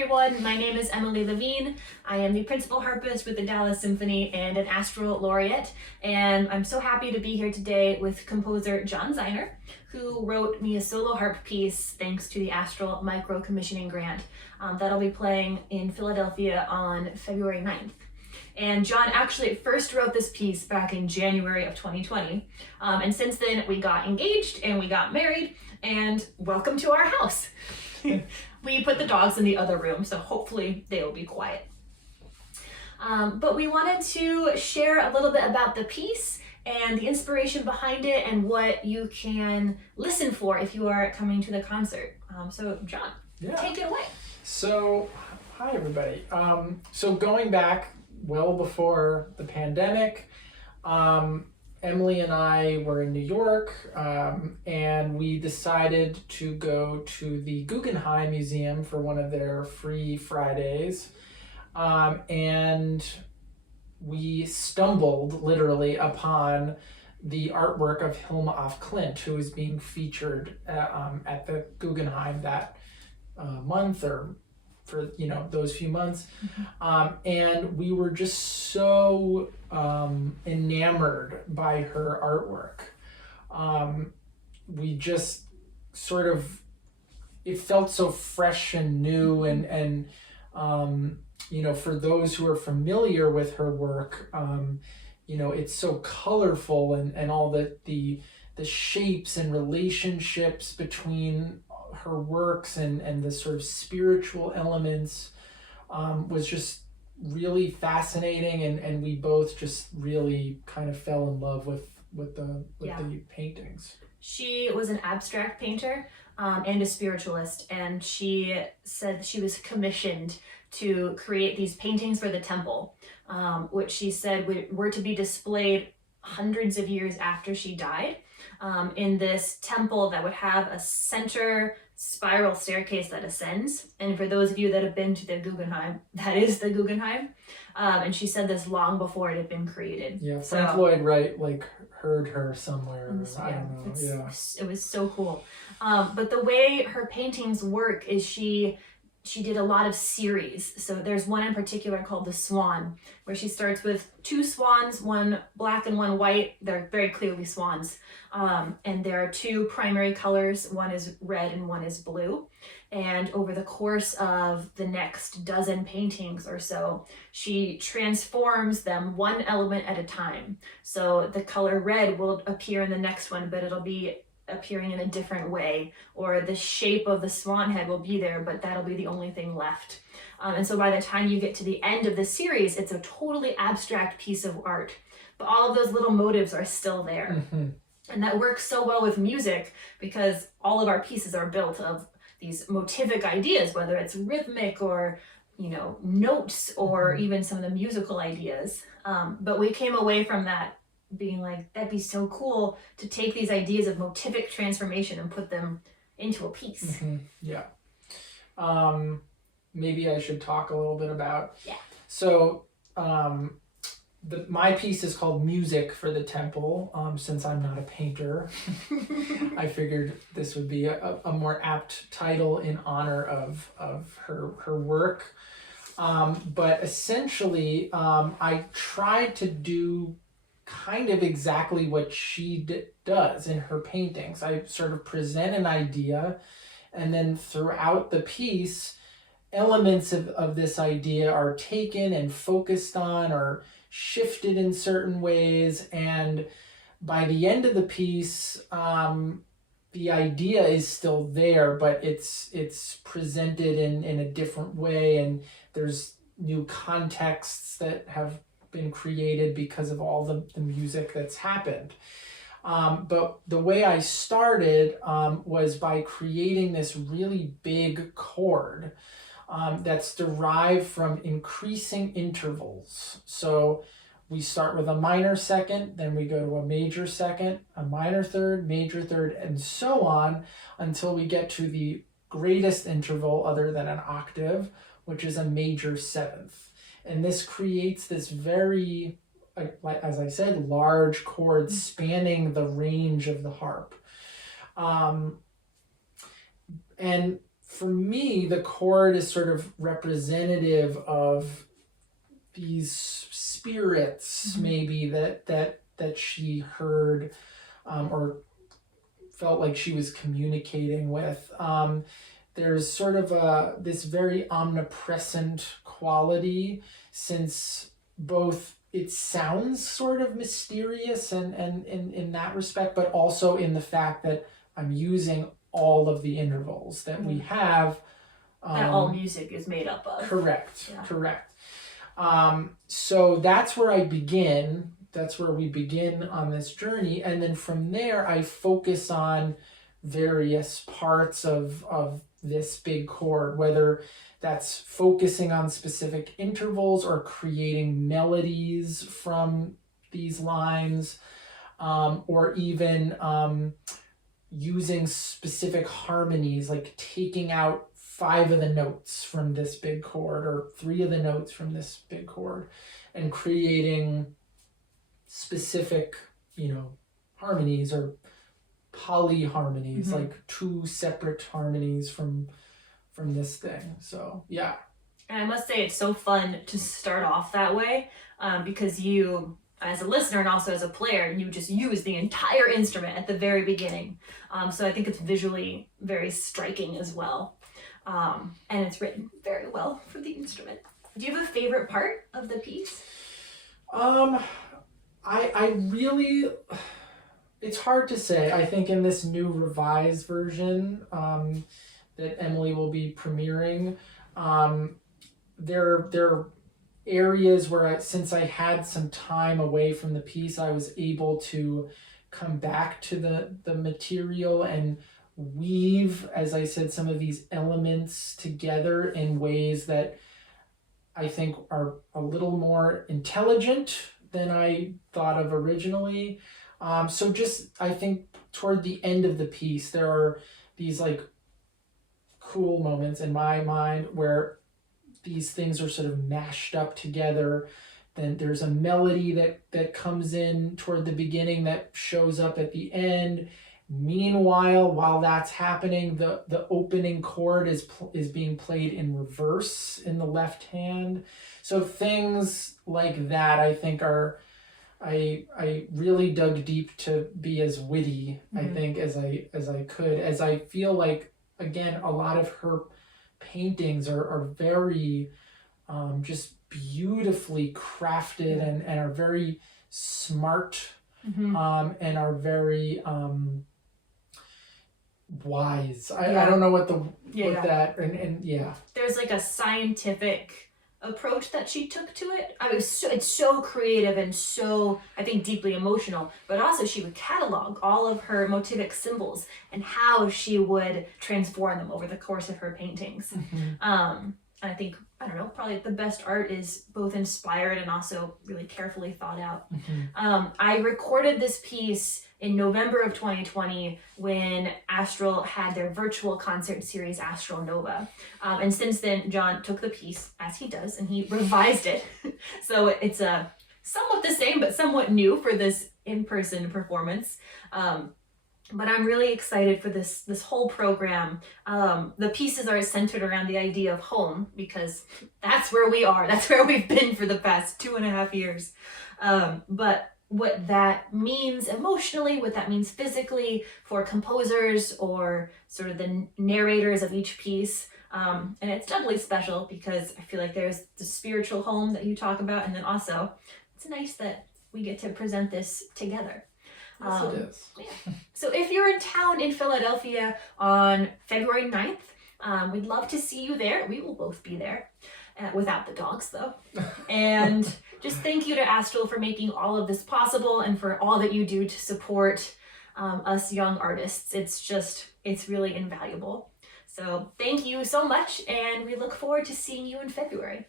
everyone. My name is Emily Levin. I am the principal harpist with the Dallas Symphony and an Astral laureate. And I'm so happy to be here today with composer Jonathan Cziner, who wrote me a solo harp piece thanks to the Astral micro commissioning grant that I'll be playing in Philadelphia on February 9th. And John actually first wrote this piece back in January of 2020. And since then we got engaged and we got married, and welcome to our house. We put the dogs in the other room, so hopefully they will be quiet. But we wanted to share a little bit about the piece and the inspiration behind it and what you can listen for if you are coming to the concert. So John, take it away. So, hi everybody. So going back well before the pandemic, Emily and I were in New York, and we decided to go to the Guggenheim Museum for one of their free Fridays. And we stumbled literally upon the artwork of Hilma af Klint, who was being featured at the Guggenheim that month, or for those few months. And we were just so enamored by her artwork. We just sort of, it felt so fresh and new, and for those who are familiar with her work, it's so colorful, and all the shapes and relationships between her works and the sort of spiritual elements was just really fascinating, and we both just really kind of fell in love with the paintings. She was an abstract painter and a spiritualist, and she said she was commissioned to create these paintings for the temple, which she said were to be displayed hundreds of years after she died, in this temple that would have a center spiral staircase that ascends. And for those of you that have been to the Guggenheim, that is the Guggenheim. And she said this long before it had been created. Yeah, Frank Lloyd Wright heard her somewhere. I don't know. It was so cool. But the way her paintings work is she did a lot of series. So there's one in particular called The Swan, where she starts with two swans, one black and one white. They're very clearly swans. And there are two primary colors. One is red and one is blue. And over the course of the next dozen paintings or so, she transforms them one element at a time. So the color red will appear in the next one, but it'll be appearing in a different way, or the shape of the swan head will be there, but that'll be the only thing left. And so by the time you get to the end of the series, it's a totally abstract piece of art, but all of those little motives are still there. Mm-hmm. And that works so well with music, because all of our pieces are built of these motivic ideas, whether it's rhythmic or notes, or even some of the musical ideas. But we came away from that being like, that'd be so cool to take these ideas of motivic transformation and put them into a piece. Mm-hmm. Yeah. Maybe I should talk a little bit about. Yeah. So my piece is called Music for the Temple. Since I'm not a painter, I figured this would be a more apt title in honor of her work. But essentially, I tried to do kind of exactly what she does in her paintings. I sort of present an idea, and then throughout the piece, elements of this idea are taken and focused on, or shifted in certain ways. And by the end of the piece, the idea is still there, but it's presented in a different way, and there's new contexts that have been created because of all the music that's happened. But the way I started was by creating this really big chord that's derived from increasing intervals. So we start with a minor second, then we go to a major second, a minor third, major third, and so on, until we get to the greatest interval other than an octave, which is a major seventh. And this creates this very, as I said, large chord spanning the range of the harp. And for me, the chord is sort of representative of these spirits, maybe that she heard, or felt like she was communicating with. There's sort of this very omnipresent quality, since both it sounds sort of mysterious and in that respect, but also in the fact that I'm using all of the intervals that we have. That all music is made up of. Correct, Yeah. correct. So that's where I begin. That's where we begin on this journey. And then from there, I focus on various parts of this big chord, whether that's focusing on specific intervals or creating melodies from these lines, or even using specific harmonies, like taking out 5 of the notes from this big chord or 3 of the notes from this big chord and creating specific, harmonies or polyharmonies, like 2 separate harmonies from this thing. So yeah. And I must say it's so fun to start off that way, because you, as a listener and also as a player, you just use the entire instrument at the very beginning. So I think it's visually very striking as well. And it's written very well for the instrument. Do you have a favorite part of the piece? I really, it's hard to say. I think in this new revised version that Emily will be premiering, there are areas where since I had some time away from the piece, I was able to come back to the material and weave, as I said, some of these elements together in ways that I think are a little more intelligent than I thought of originally. So just, I think toward the end of the piece, there are these like cool moments in my mind where these things are sort of mashed up together. Then there's a melody that comes in toward the beginning that shows up at the end. Meanwhile, while that's happening, the opening chord is being played in reverse in the left hand. So things like that, I think, are, I really dug deep to be as witty, I think, as I could, as I feel like, again, a lot of her paintings are very just beautifully crafted and are very smart, and are very wise. I don't know what that and yeah. There's like a scientific approach that she took to it. I mean, it's so creative and so, I think, deeply emotional, but also she would catalog all of her motivic symbols and how she would transform them over the course of her paintings. I think, I don't know, probably the best art is both inspired and also really carefully thought out. I recorded this piece in November of 2020 when Astral had their virtual concert series, Astral Nova. And since then, John took the piece, as he does, and he revised it. So it's somewhat the same, but somewhat new for this in-person performance. But I'm really excited for this whole program. The pieces are centered around the idea of home, because that's where we are. That's where we've been for the past 2.5 years. But what that means emotionally, what that means physically for composers or sort of the narrators of each piece. And it's doubly special because I feel like there's the spiritual home that you talk about, and then also it's nice that we get to present this together. Yes, it is. Yeah. So if you're in town in Philadelphia on February 9th, we'd love to see you there. We will both be there, without the dogs though. And just thank you to Astral for making all of this possible and for all that you do to support us young artists. It's really invaluable. So thank you so much, and we look forward to seeing you in February.